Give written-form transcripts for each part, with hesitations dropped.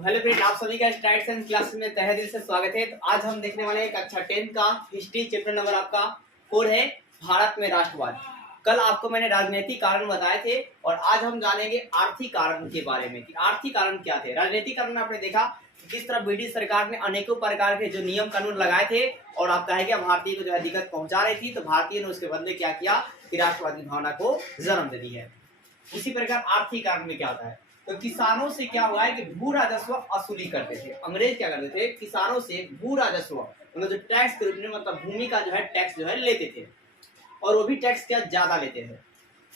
Hello friend, आप सभी का स्टार्ट साइंस क्लास में तहे दिल से स्वागत है। तो आज हम देखने वाले हैं कक्षा 10 का हिस्ट्री चैप्टर नंबर आपका 4 है, भारत में राष्ट्रवाद। कल आपको मैंने राजनीतिक कारण बताए थे और आज हम जानेंगे आर्थिक कारण के बारे में कि आर्थिक कारण क्या थे। राजनीतिक कारण आपने देखा किस तरह ब्रिटिश सरकार ने अनेकों प्रकार के जो नियम कानून लगाए थे और आप कहे भारतीय को जो है दिक्कत पहुंचा रही थी, तो भारतीय ने उसके बदले क्या किया कि राष्ट्रवाद की भावना को जन्म दे दी है। इसी प्रकार आर्थिक कारण में क्या होता है, तो किसानों से क्या हुआ है कि भू राजस्व वसूली करते थे। अंग्रेज क्या करते थे, किसानों से भू राजस्व मतलब जो टैक्स के रूप में मतलब भूमि का जो है टैक्स जो है लेते थे और वो भी टैक्स क्या ज्यादा लेते थे।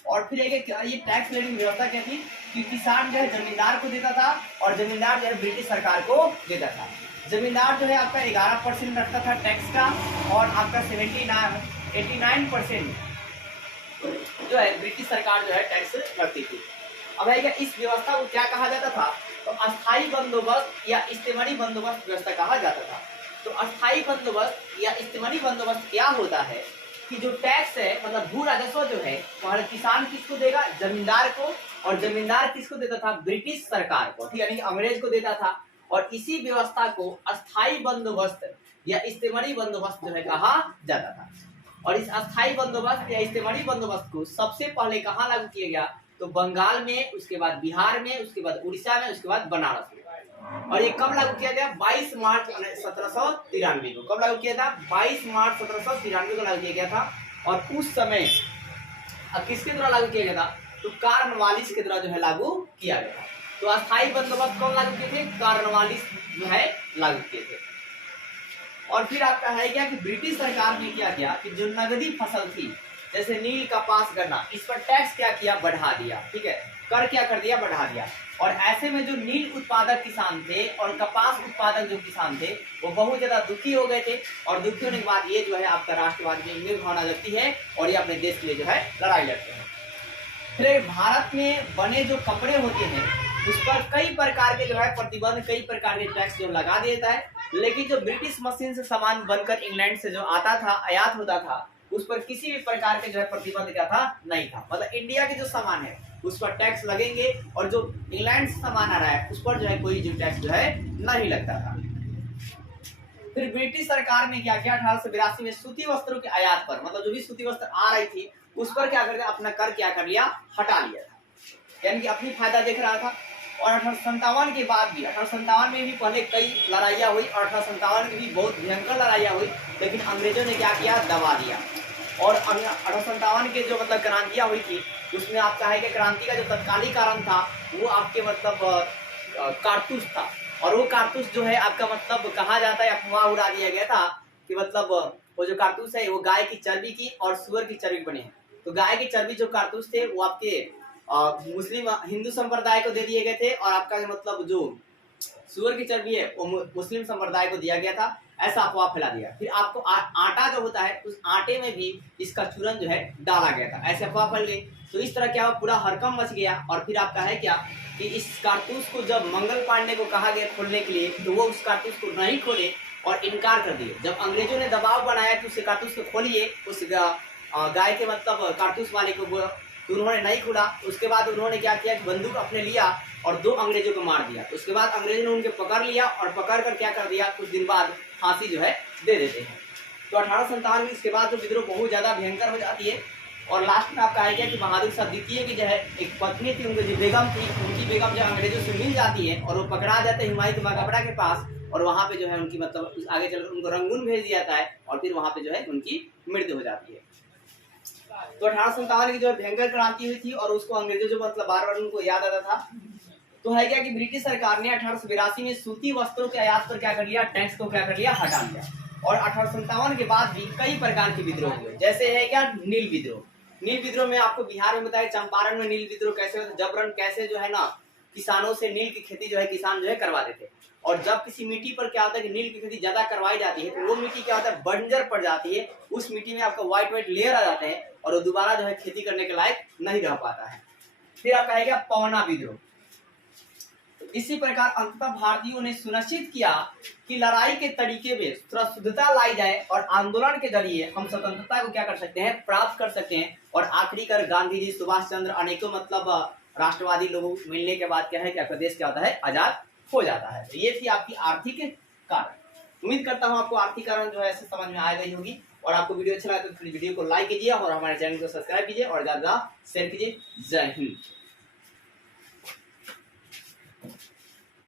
और फिर एक ये टैक्स लेने की व्यवस्था क्या थी कि किसान जो है जमींदार को देता था और जमींदार जो है ब्रिटिश सरकार को देता था। जमींदार जो है आपका 11% रखता था टैक्स का और आपका 89% जो है ब्रिटिश सरकार जो है टैक्स रखती थी। अब है क्या इस व्यवस्था को क्या कहा जाता था, तो अस्थायी बंदोबस्त या इस्तेमारी बंदोबस्त व्यवस्था कहा जाता था। तो अस्थायी बंदोबस्त या इस्तेमारी बंदोबस्त क्या होता है कि जो टैक्स है मतलब भू राजस्व जो है वहां किसान किसको देगा, जमींदार को, और जमींदार किसको देता था, ब्रिटिश सरकार को, ठीक यानी अंग्रेज को देता था। और इसी व्यवस्था को अस्थायी बंदोबस्त या इस्तेमारी बंदोबस्त जो है कहा जाता था। और इस अस्थायी बंदोबस्त या इस्तेमारी बंदोबस्त को सबसे पहले कहाँ लागू किया गया, तो बंगाल में, उसके बाद बिहार में, उसके बाद उड़ीसा में, उसके बाद बनारस में। और ये कब लागू किया गया, 22 मार्च 1793 को। कब लागू किया था, 22 मार्च 1793 को लागू किया गया था। और उस समय किसके द्वारा लागू किया गया था, तो कार्नवालिस के द्वारा जो है लागू किया गया। तो अस्थायी बंदोबस्त कौन लागू किए थे, कार्नवालिस जो है लागू किए थे। और फिर आपका है क्या कि ब्रिटिश सरकार ने क्या किया कि जो नगदी फसल थी जैसे नील कपास गन्ना, इस पर टैक्स क्या किया, बढ़ा दिया। ठीक है, कर क्या कर दिया, बढ़ा दिया। और ऐसे में जो नील उत्पादक किसान थे और कपास उत्पादक जो किसान थे वो बहुत ज्यादा दुखी हो गए थे। और दुखी होने के बाद ये जो है आपका राष्ट्रवाद में मेल भावना लगती है और ये अपने देश के लिए जो है लड़ाई लड़ते हैं। फिर भारत में बने जो कपड़े होते हैं उस पर कई प्रकार के जो है प्रतिबंध, कई प्रकार के टैक्स जो लगा देता है। लेकिन जो ब्रिटिश मशीन से सामान बनकर इंग्लैंड से जो आता था, आयात होता था, उस पर किसी भी प्रकार के जो है प्रतिबंध क्या था, नहीं था। मतलब इंडिया के जो सामान है उस पर टैक्स लगेंगे और जो इंग्लैंड से सामान आ रहा है उस पर जो है कोई जो टैक्स जो है नहीं लगता था। फिर ब्रिटिश सरकार ने क्या किया, 1882 में सूती वस्त्रों के आयात पर मतलब जो भी सूती वस्त्र आ रही थी उस पर क्या कर दिया, अपना कर क्या कर लिया, हटा लिया था, यानी कि अपनी फायदा देख रहा था। और 1857 के बाद भी, 1857 में भी पहले कई लड़ाइयाँ हुई और 1857 की भी बहुत भयंकर लड़ाइयाँ हुई, लेकिन अंग्रेजों ने क्या किया, दबा दिया। और 1857 के जो मतलब क्रांतियाँ हुई थी उसमें आपका है कि क्रांति का जो तत्कालिक कारण था वो आपके मतलब कारतूस था। और वो कारतूस जो है आपका मतलब कहा जाता है, अफवाह उड़ा दिया गया था कि मतलब वो जो कारतूस है वो गाय की चर्बी की और सुअर की चर्बी बने हैं। तो गाय की चर्बी जो कारतूस थे वो आपके मुस्लिम हिंदू संप्रदाय को दे दिए गए थे और आपका मतलब जो सुअर की चर्बी है वो मुस्लिम संप्रदाय को दिया गया था, ऐसा अफवाह फैला दिया। फिर आपको आटा जो होता है उस आटे में भी इसका चूरन जो है डाला गया था, ऐसे अफवाह फैल गई। तो इस तरह क्या हुआ, पूरा हड़कंप मच गया। और फिर आपका है क्या कि इस कारतूस को जब मंगल पांडे को कहा गया खोलने के लिए तो वो उस कारतूस को नहीं खोले और इनकार कर दिए। जब अंग्रेजों ने दबाव बनाया कि उस कारतूस को खोलिए, उस गाय के मतलब कारतूस वाले को, तो उन्होंने नहीं खोला। उसके बाद उन्होंने क्या किया कि बंदूक अपने लिया और 2 अंग्रेजों को मार दिया। उसके बाद अंग्रेजों ने उनके पकड़ लिया और पकड़ कर क्या कर दिया, कुछ दिन बाद फांसी जो है दे देते हैं। तो 1857 में इसके बाद जो विद्रोह बहुत ज्यादा भयंकर हो जाती है। और लास्ट में आपका है क्या कि बहादुर शाह द्वितीय की जो है एक पत्नी थी, उनकी जो बेगम थी, उनकी बेगम जो अंग्रेजों से मिल जाती है और वो पकड़ा जाते हैं हुमायूं के मकबरा के पास। और वहाँ पे जो है उनकी मतलब आगे चलकर उनको रंगून भेज दिया जाता है और फिर वहाँ पे जो है उनकी मृत्यु हो जाती है। तो 1857 की जो है भयंकर क्रांति हुई थी और उसको अंग्रेजों जो मतलब बार बार उनको याद आता था। तो है क्या कि ब्रिटिश सरकार ने 1882 में सूती वस्त्रों के आयात पर क्या कर लिया, टैक्स को क्या कर लिया, हटा लिया। और 1857 के बाद भी कई प्रकार के विद्रोह हुए, जैसे है क्या नील विद्रोह। नील विद्रोह में आपको बिहार में बताया, चंपारण में नील विद्रोह कैसे होता, जबरन कैसे जो है ना किसानों से नील की खेती जो है किसान जो है करवाते थे। और जब किसी मिट्टी पर क्या होता है कि नील की खेती ज्यादा करवाई जाती है तो वो मिट्टी क्या होता है, बंजर पड़ जाती है। उस मिट्टी में आपका व्हाइट लेयर आ जाते हैं और वो दोबारा जो है खेती करने के लायक नहीं रह पाता है। फिर आपका है क्या पवना विद्रोह। इसी प्रकार अंततः भारतीयों ने सुनिश्चित किया कि लड़ाई के तरीके में थोड़ा शुद्धता लाई जाए और आंदोलन के जरिए हम स्वतंत्रता को क्या कर सकते हैं, प्राप्त कर सकते हैं। और आखिरी कर गांधी जी, सुभाष चंद्र, अनेकों मतलब राष्ट्रवादी लोगों मिलने के बाद क्या है कि आपका देश क्या होता है, आजाद हो जाता है। तो ये थी आपकी आर्थिक कारण। उम्मीद करता हूँ आपको आर्थिक कारण जो है समझ में आ गई होगी। और आपको वीडियो अच्छा लगा तो वीडियो को लाइक कीजिए और हमारे चैनल को सब्सक्राइब कीजिए और ज्यादा शेयर कीजिए। जय हिंद।